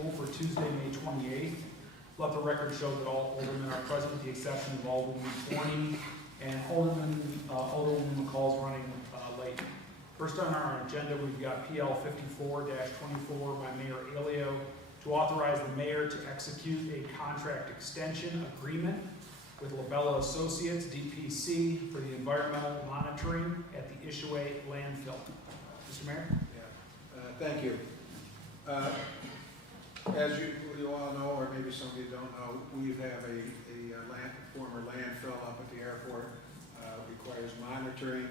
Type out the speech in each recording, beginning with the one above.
For Tuesday, May 28th. Let the record show that all aldermen are present with the exception of Alderman Forney and Alderman McCall's running late. First on our agenda, we've got PL 54-24 by Mayor Olean to authorize the mayor to execute a contract extension agreement with Labella Associates, DPC, for the environmental monitoring at the Ishaway landfill. Mr. Mayor? Yeah. Thank you. As you all know, or maybe some of you don't know, we have a former landfill up at the airport. Requires monitoring.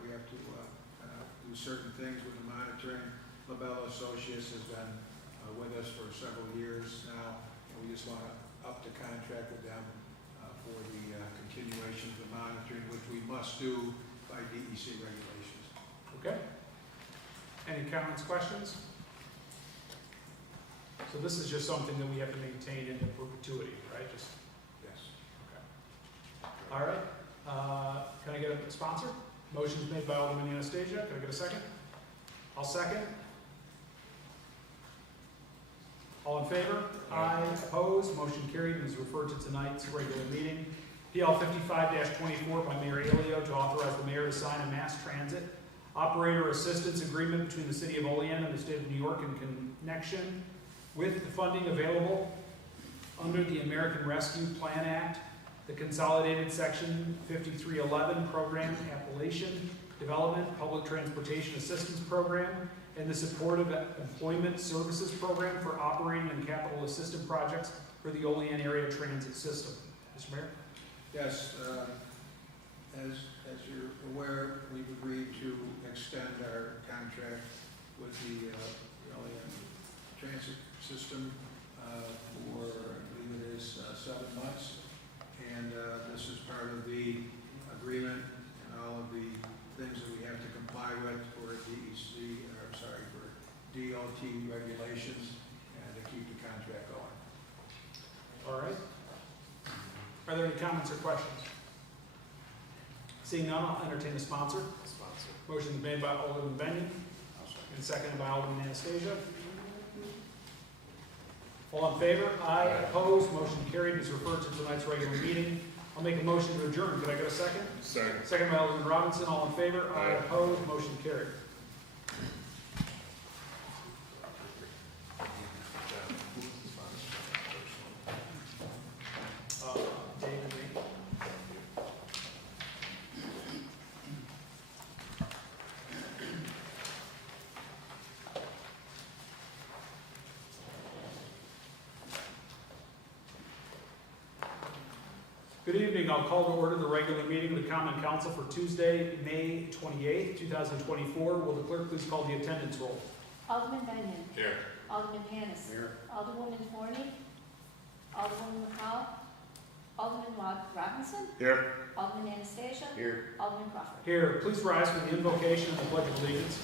We have to do certain things with the monitoring. Labella Associates has been with us for several years now, and we just want to up the contract with them for the continuation of the monitoring, which we must do by DEC regulations. Okay. Any comments, questions? So this is just something that we have to maintain into perpetuity, right? Just Yes. okay. All right. Can I get a sponsor? Motion's made by Alderman Anastasia. Can I get a second? I'll second. All in favor? Aye. Opposed? Motion carried and is referred to tonight's regular meeting. PL 55-24 by Mayor Olean to authorize the mayor to sign a mass transit operator assistance agreement between the city of Olean and the state of New York in connection with the funding available under the American Rescue Plan Act, the Consolidated Section 5311 Program Appalachian Development Public Transportation Assistance Program, and the Supportive Employment Services Program for operating and capital assistance projects for the Olean Area Transit System. Mr. Mayor? Yes, as you're aware, we've agreed to extend our contract with the Olean Transit System for, I believe it is 7 months. And this is part of the agreement and all of the things that we have to comply with for DOT regulations and to keep the contract going. All right. Are there any comments or questions? Seeing none, I'll entertain a sponsor. Motion is made by Alderman Benyon and seconded by Alderman Anastasia. All in favor? Aye. Opposed? Motion carried is referred to tonight's regular meeting. I'll make a motion to adjourn. Could I get a second? Second. Second by Alderman Robinson. All in favor? Aye. Opposed? Motion carried. Good evening. I'll call to order the regular meeting of the Common Council for Tuesday, May 28th, 2024. Will the clerk please call the attendance roll? Alderman Benyon. Here. Alderman Hannis. Here. Alderwoman Forney. Alderwoman McCall. Alderman Robinson. Here. Alderman Anastasia. Here. Alderman Crawford. Here, please rise for the invocation of the Pledge of Allegiance.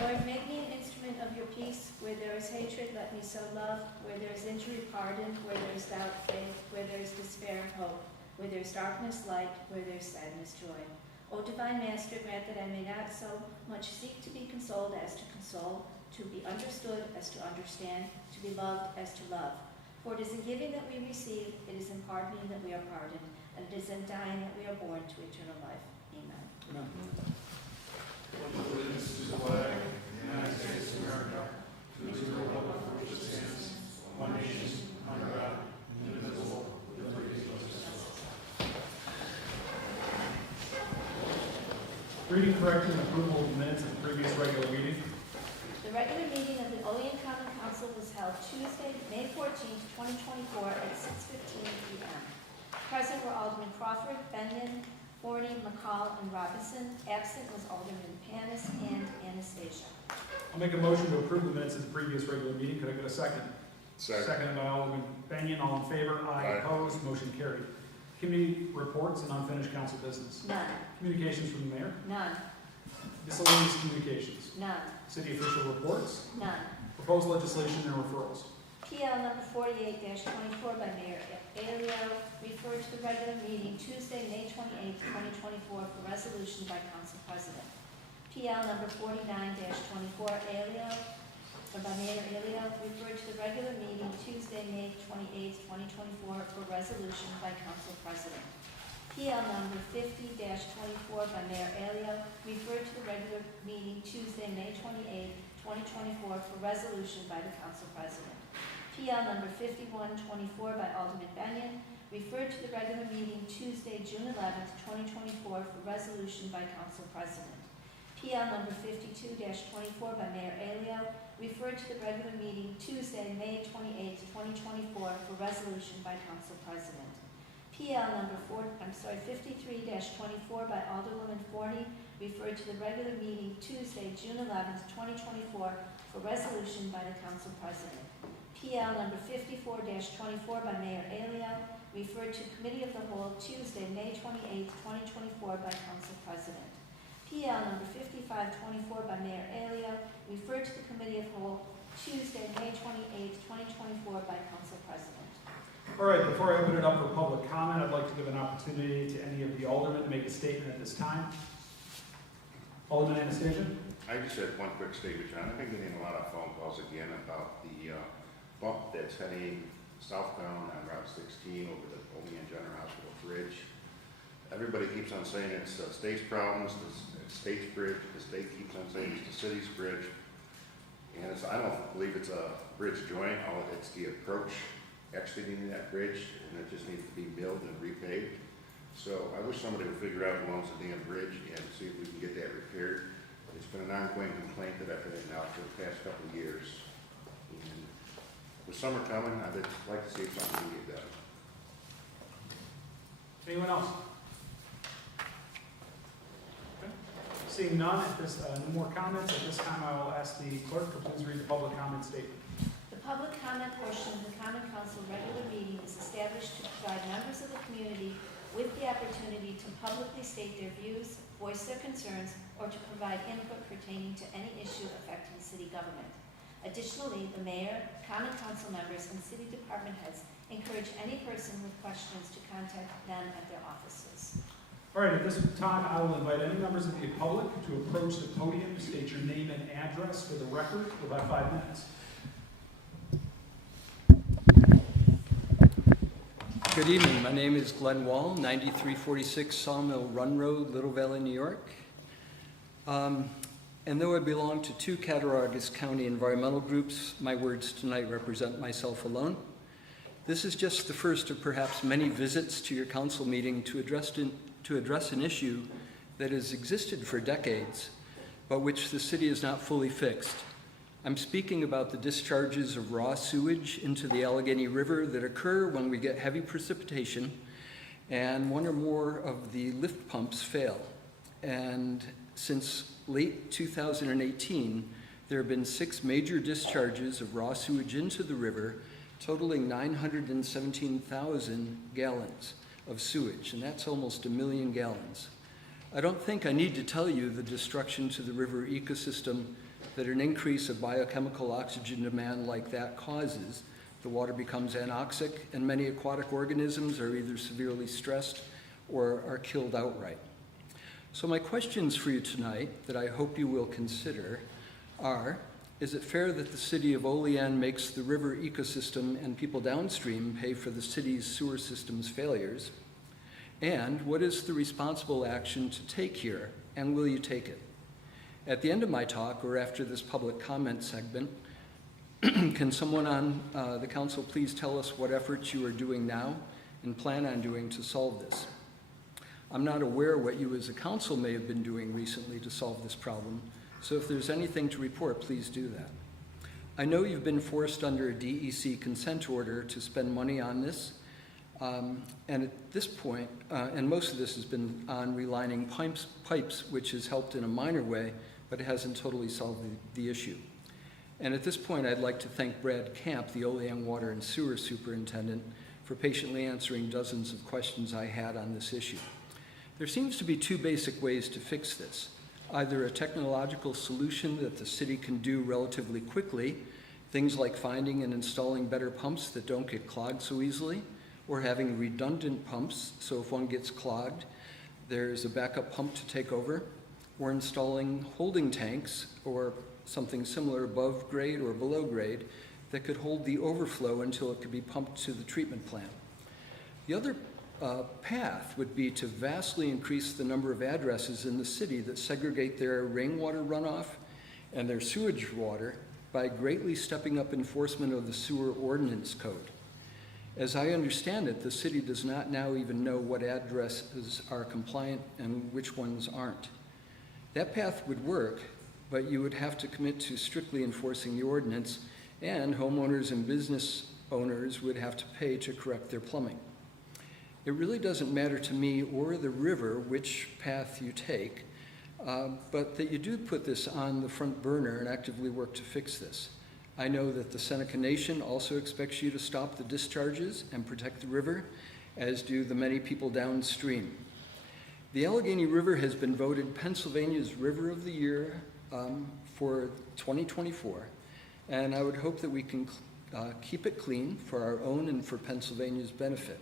Lord, make me an instrument of your peace. Where there is hatred, let me sow love. Where there is injury, pardon. Where there is doubt, faith. Where there is despair, hope. Where there is darkness, light. Where there is sadness, joy. O divine Master, grant that I may not so much seek to be consoled as to console, to be understood as to understand, to be loved as to love. For it is in giving that we receive, it is in pardoning that we are pardoned, and it is in dying that we are born to eternal life. Amen. Amen. Allegiance to the flag of the United States of America, to the republic for which it stands, one nation, under God, indivisible, with liberty and justice. Reading, correction, and approval of the minutes of the previous regular meeting. The regular meeting of the Olean Common Council was held Tuesday, May 14th, 2024 at 6:15 p.m. Present were Alderman Crawford, Benyon, Forney, McCall, and Robinson. Absent was Alderman Panis and Anastasia. I'll make a motion to approve the minutes of the previous regular meeting. Could I get a second? Second. Seconded by Alderman Benyon. All in favor? Aye. Opposed? Motion carried. Committee reports and unfinished council business. None. Communications from the mayor. None. Miscellaneous communications. None. City official reports. None. Proposed legislation and referrals. PL number 48-24 by Mayor Olean, referred to the regular meeting Tuesday, May 28th, 2024 for resolution by Council President. PL number 49-24, by Mayor Elio, referred to the regular meeting Tuesday, May 28, 2024, for resolution by Council President. PL number 50-24, by Mayor Elio, referred to the regular meeting Tuesday, May 28, 2024, for resolution by the Council President. PL number 51-24, by Alderman Benyon, referred to the regular meeting Tuesday, June 11, 2024, for resolution by Council President. PL number 52-24, by Mayor Elio, referred to the regular meeting Tuesday, May 28, 2024, for resolution by Council President. PL number 53-24, by Alderwoman Forney, referred to the regular meeting Tuesday, June 11, 2024, for resolution by the Council President. PL number 54-24, by Mayor Elio, referred to Committee of the Whole Tuesday, May 28, 2024, by Council President. PL number 55-24, by Mayor Elio, referred to the Committee of Whole Tuesday, May 28, 2024, by Council President. All right, before I open it up for public comment, I'd like to give an opportunity to any of the aldermen to make a statement at this time. Alderman Anastasia? I just had one quick statement, John. I've been getting a lot of phone calls again about the bump that's heading southbound on Route 16 over the Olean General Hospital Bridge. Everybody keeps on saying it's the state's problems, it's state's bridge. The state keeps on saying it's the city's bridge. And I don't believe it's a bridge joint. It's the approach exiting that bridge, and it just needs to be milled and repaved. So I wish somebody would figure out who owns the damn bridge and see if we can get that repaired. It's been an ongoing complaint that I've been in now for the past couple of years. And with summer coming, I'd like to see if something can get done. Anyone else? Okay. Seeing none, no more comments, at this time I will ask the clerk to please read the public comment statement. The public comment portion of the Common Council regular meeting is established to provide members of the community with the opportunity to publicly state their views, voice their concerns, or to provide input pertaining to any issue affecting city government. Additionally, the mayor, Common Council members, and city department heads encourage any person with questions to contact them at their offices. All right, at this time, I will invite any members of the public to approach the podium, state your name and address for the record for about 5 minutes. Good evening. My name is Glenn Wall, 9346 Sawmill Run Road, Little Valley, New York. And though I belong to 2 Cattaraugus County environmental groups, my words tonight represent myself alone. This is just the first of perhaps many visits to your council meeting to address an issue that has existed for decades, but which the city has not fully fixed. I'm speaking about the discharges of raw sewage into the Allegheny River that occur when we get heavy precipitation and one or more of the lift pumps fail. And since late 2018, there have been 6 major discharges of raw sewage into the river, totaling 917,000 gallons of sewage, and that's almost 1 million gallons. I don't think I need to tell you the destruction to the river ecosystem that an increase of biochemical oxygen demand like that causes. The water becomes anoxic, and many aquatic organisms are either severely stressed or are killed outright. So my questions for you tonight that I hope you will consider are, is it fair that the city of Olean makes the river ecosystem and people downstream pay for the city's sewer system's failures? And what is the responsible action to take here, and will you take it? At the end of my talk, or after this public comment segment, can someone on the council please tell us what efforts you are doing now and plan on doing to solve this? I'm not aware what you as a council may have been doing recently to solve this problem, so if there's anything to report, please do that. I know you've been forced under a DEC consent order to spend money on this, and at this point, and most of this has been on relining pipes, which has helped in a minor way, but it hasn't totally solved the issue. And at this point, I'd like to thank Brad Camp, the Olean Water and Sewer Superintendent, for patiently answering dozens of questions I had on this issue. There seems to be 2 basic ways to fix this. Either a technological solution that the city can do relatively quickly, things like finding and installing better pumps that don't get clogged so easily, or having redundant pumps, so if one gets clogged, there's a backup pump to take over. or installing holding tanks or something similar above grade or below grade that could hold the overflow until it could be pumped to the treatment plant. The other path would be to vastly increase the number of addresses in the city that segregate their rainwater runoff and their sewage water by greatly stepping up enforcement of the sewer ordinance code. As I understand it, the city does not now even know what addresses are compliant and which ones aren't. That path would work, but you would have to commit to strictly enforcing the ordinance, and homeowners and business owners would have to pay to correct their plumbing. It really doesn't matter to me or the river which path you take, but that you do put this on the front burner and actively work to fix this. I know that the Seneca Nation also expects you to stop the discharges and protect the river, as do the many people downstream. The Allegheny River has been voted Pennsylvania's River of the Year for 2024, and I would hope that we can keep it clean for our own and for Pennsylvania's benefit,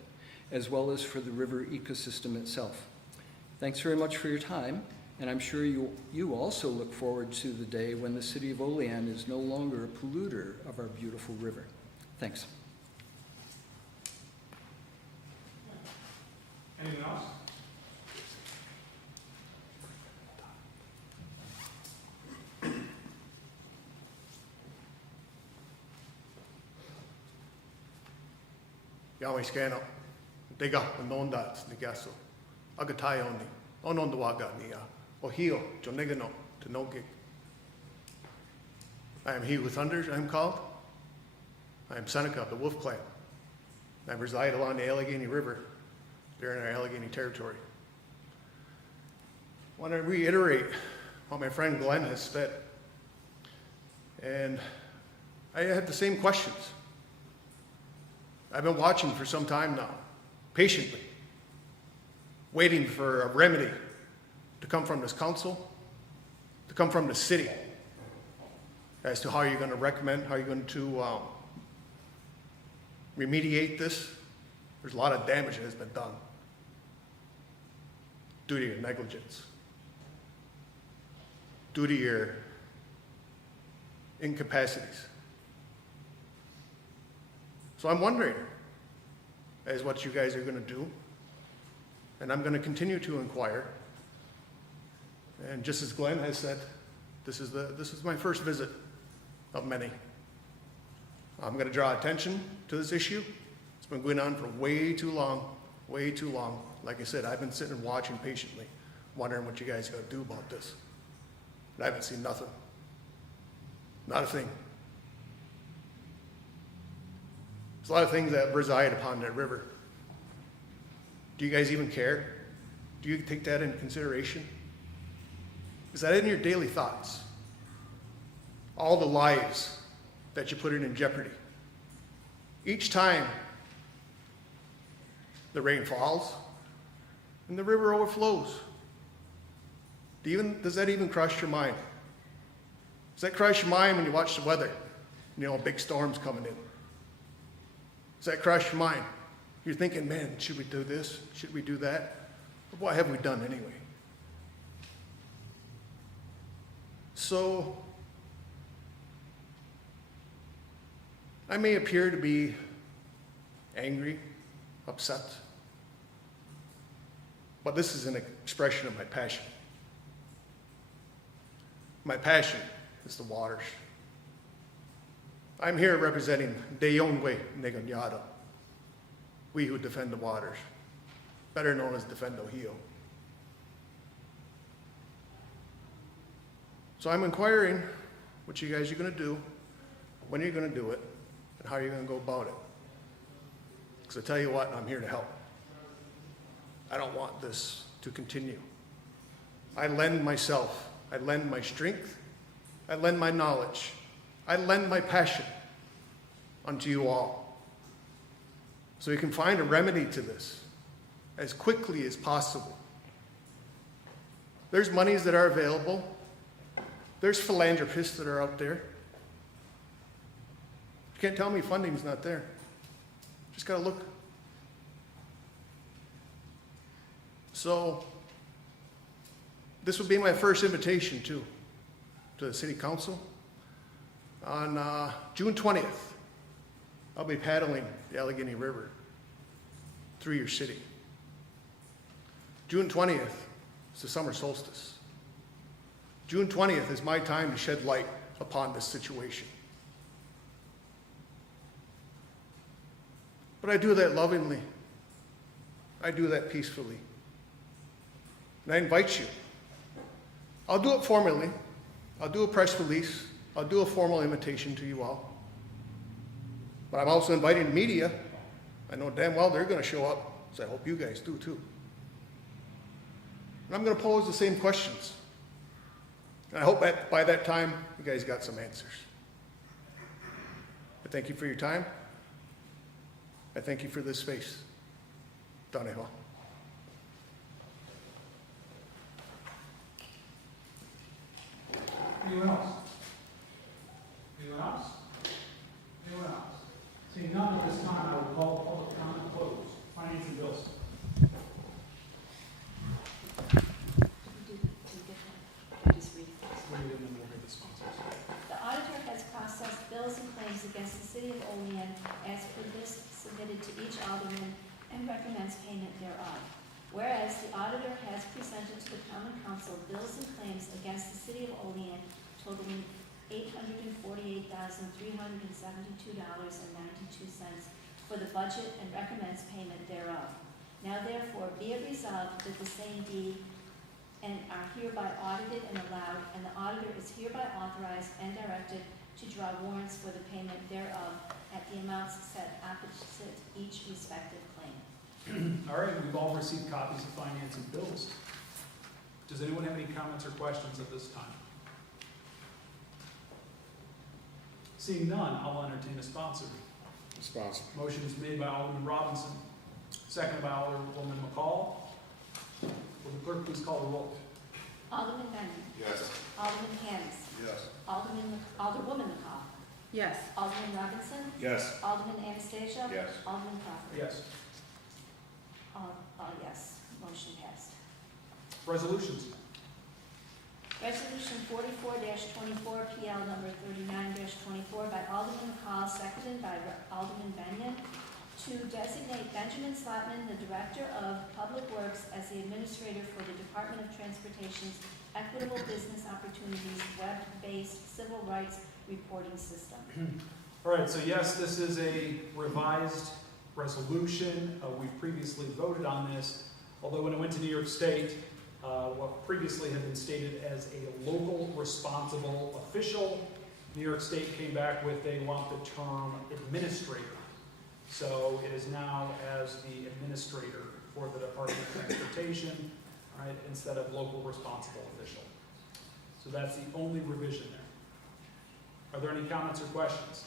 as well as for the river ecosystem itself. Thanks very much for your time, and I'm sure you also look forward to the day when the city of Olean is no longer a polluter of our beautiful river. Thanks. Anything else? Yahweh Scano, Dega, and Nondats, Nigaso, Agatai only, Onondawaga, Nia, Ohio, Jonegano, to no gig. I am he who thunders, I am called. I am Seneca of the Wolf Clan. I reside along the Allegheny River, there in our Allegheny territory. I want to reiterate what my friend Glenn has said. And I had the same questions. I've been watching for some time now, patiently, waiting for a remedy to come from this council, to come from the city, as to how you're going to recommend, how you're going to remediate this. There's a lot of damage that has been done due to your negligence, due to your incapacities. So I'm wondering, as what you guys are going to do, and I'm going to continue to inquire. And just as Glenn has said, this is my first visit of many. I'm going to draw attention to this issue. It's been going on for way too long, way too long. Like I said, I've been sitting and watching patiently, wondering what you guys are going to do about this. And I haven't seen nothing. Not a thing. There's a lot of things that reside upon that river. Do you guys even care? Do you take that into consideration? Is that in your daily thoughts? All the lives that you put in jeopardy. Each time the rain falls and the river overflows. Does that even cross your mind? Does that cross your mind when you watch the weather? Big storms coming in. Does that cross your mind? You're thinking, man, should we do this? Should we do that? But what have we done anyway? So, I may appear to be angry, upset, but this is an expression of my passion. My passion is the waters. I'm here representing Deyongwe Negonyada, we who defend the waters, better known as Defend Ohio. So I'm inquiring what you guys are going to do, when you're going to do it, and how you're going to go about it. Because I tell you what, I'm here to help. I don't want this to continue. I lend myself, I lend my strength, I lend my knowledge, I lend my passion unto you all. So we can find a remedy to this as quickly as possible. There's monies that are available. There's philanthropists that are out there. You can't tell me funding's not there. Just got to look. So, this would be my first invitation to the city council. On June 20th, I'll be paddling the Allegheny River through your city. June 20th is the summer solstice. June 20th is my time to shed light upon this situation. But I do that lovingly. I do that peacefully. And I invite you. I'll do it formally. I'll do a press release. I'll do a formal invitation to you all. But I'm also inviting the media. I know damn well they're going to show up, so I hope you guys do too. And I'm going to pose the same questions. And I hope that by that time, you guys got some answers. I thank you for your time. I thank you for this space. Donegal. Anyone else? Anyone else? Anyone else? Seeing none at this time, I will call public comment closed. Finance and bills. Read it and then we'll hear the sponsors. The auditor has processed bills and claims against the city of Olean as per list submitted to each alderman and recommends payment thereof. Whereas the auditor has presented to the common council bills and claims against the city of Olean totaling $848,372.92 for the budget and recommends payment thereof. Now therefore be it resolved that the same be and are hereby audited and allowed, and the auditor is hereby authorized and directed to draw warrants for the payment thereof at the amounts set opposite each respective claim. All right, we've all received copies of finance and bills. Does anyone have any comments or questions at this time? Seeing none, I'll entertain a sponsor. Sponsor. Motion is made by Alderman Robinson, seconded by Alderwoman McCall. Will the clerk please call the roll? Alderman Bennett. Yes. Alderman Panis. Yes. Alderwoman McCall. Yes. Alderman Robinson. Yes. Alderman Anastasia. Yes. Alderman Crawford. Yes. All yes. Motion passed. Resolutions. Resolution 44-24, PL number 39-24 by Alderman McCall, seconded by Alderman Benyon, to designate Benjamin Slotman, the Director of Public Works, as the Administrator for the Department of Transportation's Equitable Business Opportunities Web-Based Civil Rights Reporting System. All right, so yes, this is a revised resolution. We've previously voted on this, although when it went to New York State, what previously had been stated as a local responsible official, New York State came back with they want the term administrator. So it is now as the administrator for the Department of Transportation, right, instead of local responsible official. So that's the only revision there. Are there any comments or questions?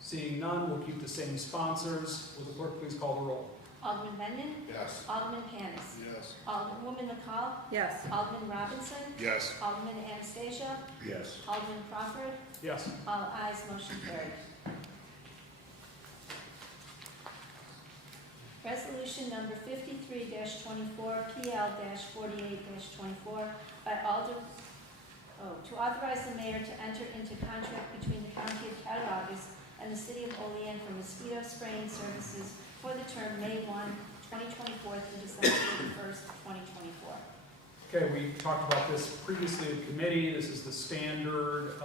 Seeing none, we'll keep the same sponsors. Will the clerk please call the roll? Alderman Benyon. Yes. Alderman Panis. Yes. Alderwoman McCall. Yes. Alderman Robinson. Yes. Alderman Anastasia. Yes. Alderman Crawford. Yes. All ayes, motion carried. Resolution number 53-24, PL-48-24 by to authorize the mayor to enter into contract between the County of Cattaraugus and the City of Olean for mosquito spraying services for the term May 1, 2024 through December 31st, 2024. Okay, we talked about this previously in committee. This is the standard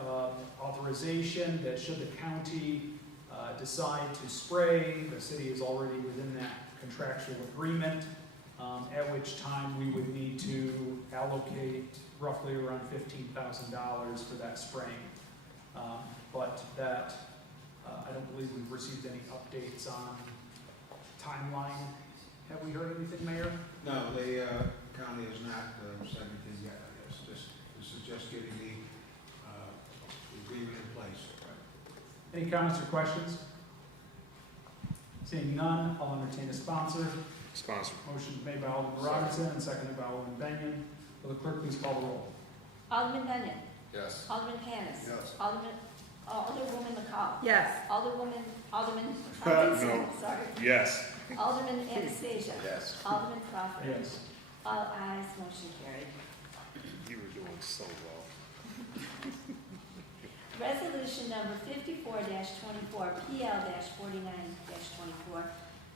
authorization that should the county decide to spray, the city is already within that contractual agreement, at which time we would need to allocate roughly around $15,000 for that spraying. But that, I don't believe we've received any updates on timeline. Have we heard anything, Mayor? No, the county has not said anything yet, I guess. This is just getting the agreement in place. Any comments or questions? Seeing none, I'll entertain a sponsor. Sponsor. Motion made by Alderman Robinson and seconded by Alderman Benyon. Will the clerk please call the roll? Alderman Benyon. Yes. Alderman Panis. Yes. Alderwoman McCall. Yes. Alderman No. sorry. Yes. Alderman Anastasia. Yes. Alderman Crawford. Yes. All ayes, motion carried. You were doing so well. Resolution number 54-24, PL-49-24,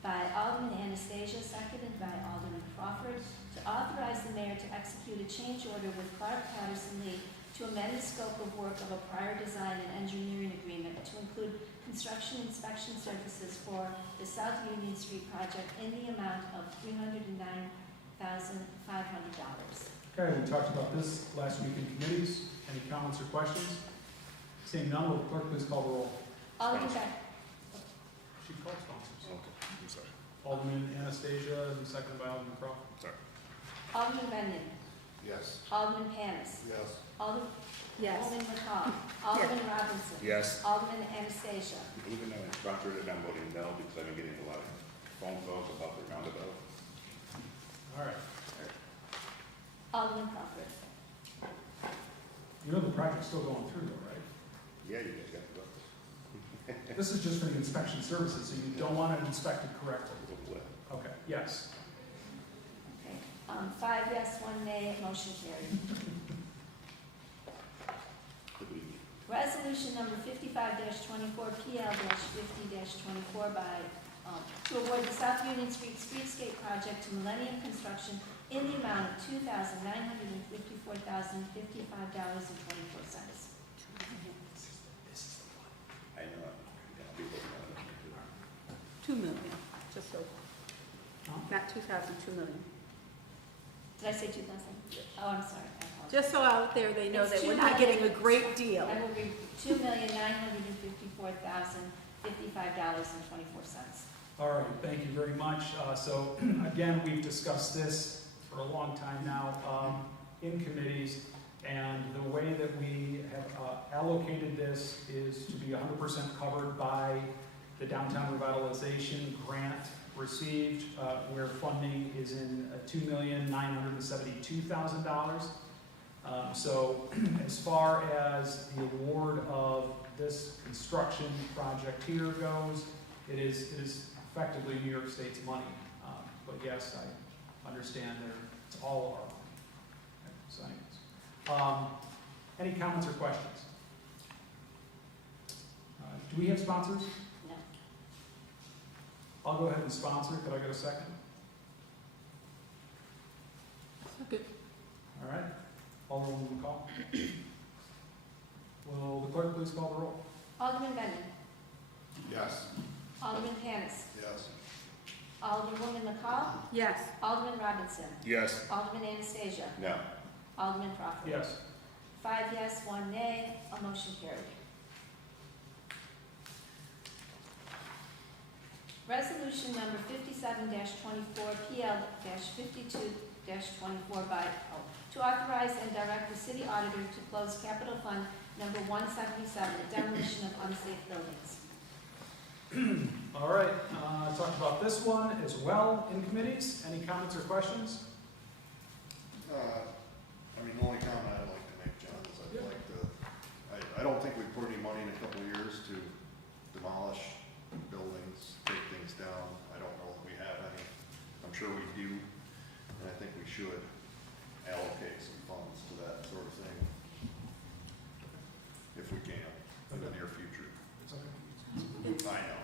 by Alderman Anastasia, seconded by Alderman Crawford, to authorize the mayor to execute a change order with Clark Patterson Lee to amend the scope of work of a prior design and engineering agreement to include construction inspection services for the South Union Street project in the amount of $309,500. Okay, we talked about this last week in committees. Any comments or questions? Seeing none, will the clerk please call the roll? Alderman Beck. She called sponsors. Okay, I'm sorry. Alderman Anastasia, and seconded by Alderman Crawford. Alderman Benyon. Yes. Alderman Panis. Yes. Alderman Yes. McCall. Alderman Robinson. Yes. Alderman Anastasia. Even though it's Roger, I'm voting no because I've been getting a lot of phone calls about the roundabout. All right. Alderman Crawford. You know the project's still going through though, right? Yeah, you guys got the votes. This is just for the inspection services, so you don't want it inspected correctly. Okay, yes. Okay. 5 yes, 1 nay, motion carried. Resolution number 55-24, PL-50-24 by, to award the South Union Street Streetscape Project to Millennium Construction in the amount of $2,954,055.24. I know. I'll be voting on this one, 2 million, just so, Huh? not 2,000, 2 million. Did I say 2,000? Oh, I'm sorry. I apologize. Just so out there, they know It's that 2 we're not million. getting a great deal. I will read $2,954,055.24. All right, thank you very much. So again, we've discussed this for a long time now in committees, and the way that we have allocated this is to be 100% covered by the downtown revitalization grant received, where funding is in $2,972,000. So as far as the award of this construction project here goes, it is effectively New York State's money. But yes, I understand it's all of our money. Okay, so anyways. Any comments or questions? Do we have sponsors? No. I'll go ahead and sponsor. Could I get a second? Second. All right. Alderman McCall. Will the clerk please call the roll? Alderman Benyon. Yes. Alderman Panis. Yes. Alderwoman McCall. Yes. Alderman Robinson. Yes. Alderman Anastasia. No. Alderman Crawford. Yes. 5 yes, 1 nay, a motion carried. Resolution number 57-24, PL-52-24 by, to authorize and direct the city auditor to close capital fund number 177, demolition of unsafe buildings. All right. Talked about this one as well in committees. Any comments or questions? I mean, the only comment I'd like to make, John, is I'd like to, I don't think we put any money in a couple of years to demolish buildings, take things down. I don't know if we have any. I'm sure we do, and I think we should allocate some funds to that sort of thing, if we can, in the near future. It's okay. I know.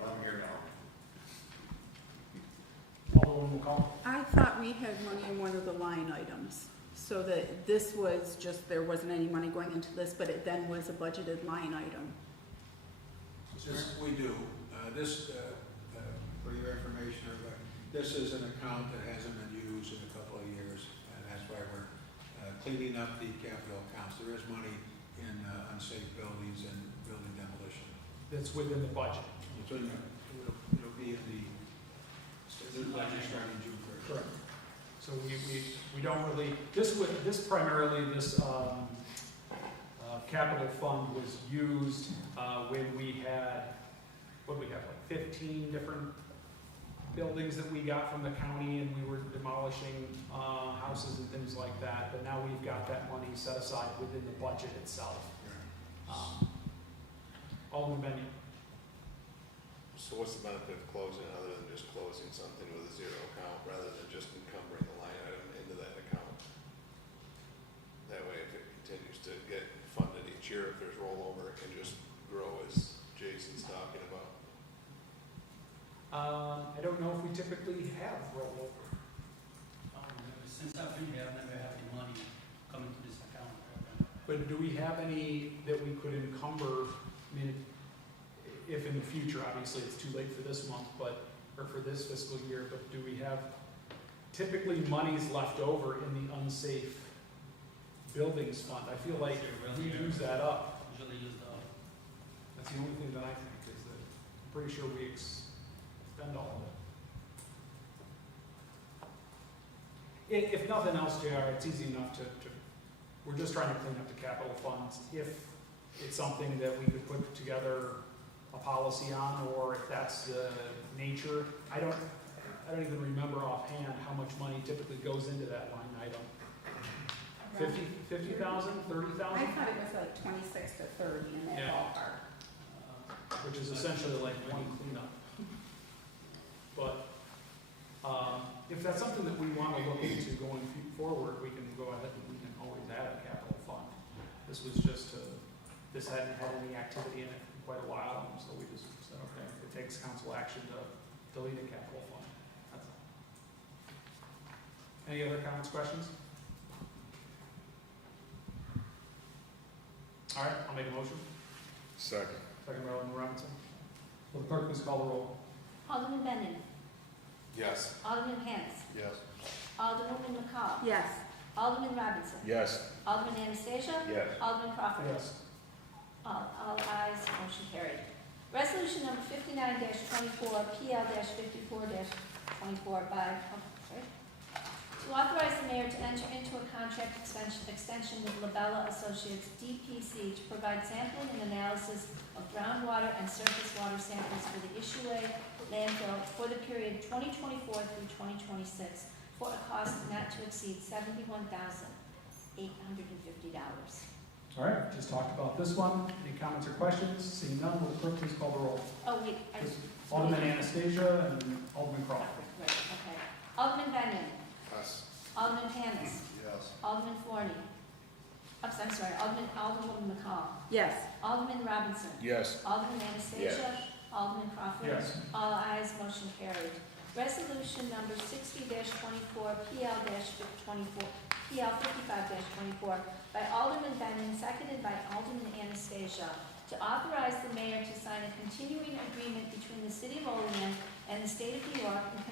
But I'm here now. Alderman McCall. I thought we had money in one of the line items, so that this was just, there wasn't any money going into this, but it then was a budgeted line item. This, we do. For your information, everybody, this is an account that hasn't been used in a couple of years, and that's why we're cleaning up the capital accounts. There is money in unsafe buildings and building demolition. That's within the budget. It'll be in the budget starting June 1st. Correct. So we don't really, this primarily, this capital fund was used when we had, what did we have, like 15 different buildings that we got from the county, and we were demolishing houses and things like that, but now we've got that money set aside within the budget itself. Alderman Benyon. So what's the benefit of closing it other than just closing something with a zero account rather than just encumbering the line item into that account? That way, if it continues to get funded each year, if there's rollover, it can just grow as Jason's talking about. I don't know if we typically have rollover. Since I've been here, I've never had any money coming to this account. But do we have any that we could encumber, I mean, if in the future, obviously it's too late for this month, but, or for this fiscal year, but do we have typically monies left over in the unsafe buildings fund? I feel like we use that up. Usually use the, That's the only thing that I think is that I'm pretty sure we expend all of it. If nothing else, JR, it's easy enough to, we're just trying to clean up the capital funds. If it's something that we could put together a policy on, or if that's the nature, I don't even remember offhand how much money typically goes into that line item. 50,000, 30,000? I thought it was like 26 to 30 in that Yeah. ballpark. Which is essentially like one cleanup. But if that's something that we want to look into going forward, we can go ahead and we can always add a capital fund. This was just, this hadn't had any activity in it for quite a while, so we just said, okay, it takes council action to delete a capital fund. That's all. Any other comments, questions? All right, I'll make a motion. Second. Second by Alderman Robinson. Will the clerk please call the roll? Alderman Benyon. Yes. Alderman Panis. Yes. Alderwoman McCall. Yes. Alderman Robinson. Yes. Alderman Anastasia. Yes. Alderman Crawford. Yes. All ayes, motion carried. Resolution number 59-24, PL-54-24 to authorize the mayor to enter into a contract extension with Labella Associates, DPC, to provide sampling and analysis of groundwater and surface water samples for the Ishiway landfill for the period 2024 through 2026 for a cost not to exceed $71,850. All right, just talked about this one. Any comments or questions? Seeing none, will the clerk please call the roll? Oh, wait, Alderman Anastasia and Alderman Crawford. right, okay. Alderman Benyon. Yes. Alderman Panis. Yes. Alderman Forney. I'm sorry, Alderwoman McCall. Yes. Alderman Robinson. Yes. Alderman Anastasia. Alderman Crawford. Yes. All ayes, motion carried. Resolution number 60-24, PL-55-24 by Alderman Benyon, seconded by Alderman Anastasia, to authorize the mayor to sign a continuing agreement between the City of Olean and the State of New York in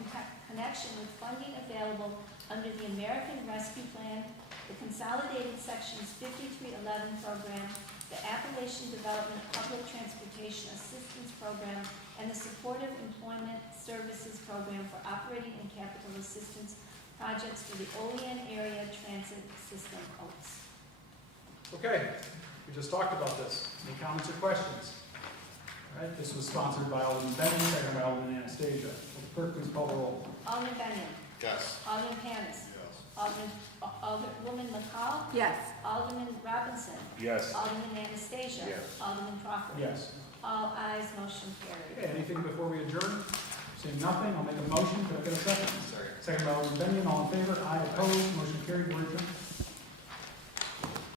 connection with funding available under the American Rescue Plan, the Consolidated Sections 5311 Program, the Appalachian Development Public Transportation Assistance Program, and the Supportive Employment Services Program for operating and capital assistance projects for the Olean Area Transit System, OATS. Okay, we just talked about this. Any comments or questions? All right, this was sponsored by Alderman Benyon, second by Alderman Anastasia. Will the clerk please call the roll? Alderman Benyon. Yes. Alderman Panis. Yes. Alderwoman McCall. Yes. Alderman Robinson. Yes. Alderman Anastasia. Yes. Alderman Crawford. Yes. All ayes, motion carried. Okay, anything before we adjourn? Seeing nothing, I'll make a motion. Could I get a second? Sorry. Second by Alderman Benyon. All in favor? Aye, opposed, motion carried. We're adjourned.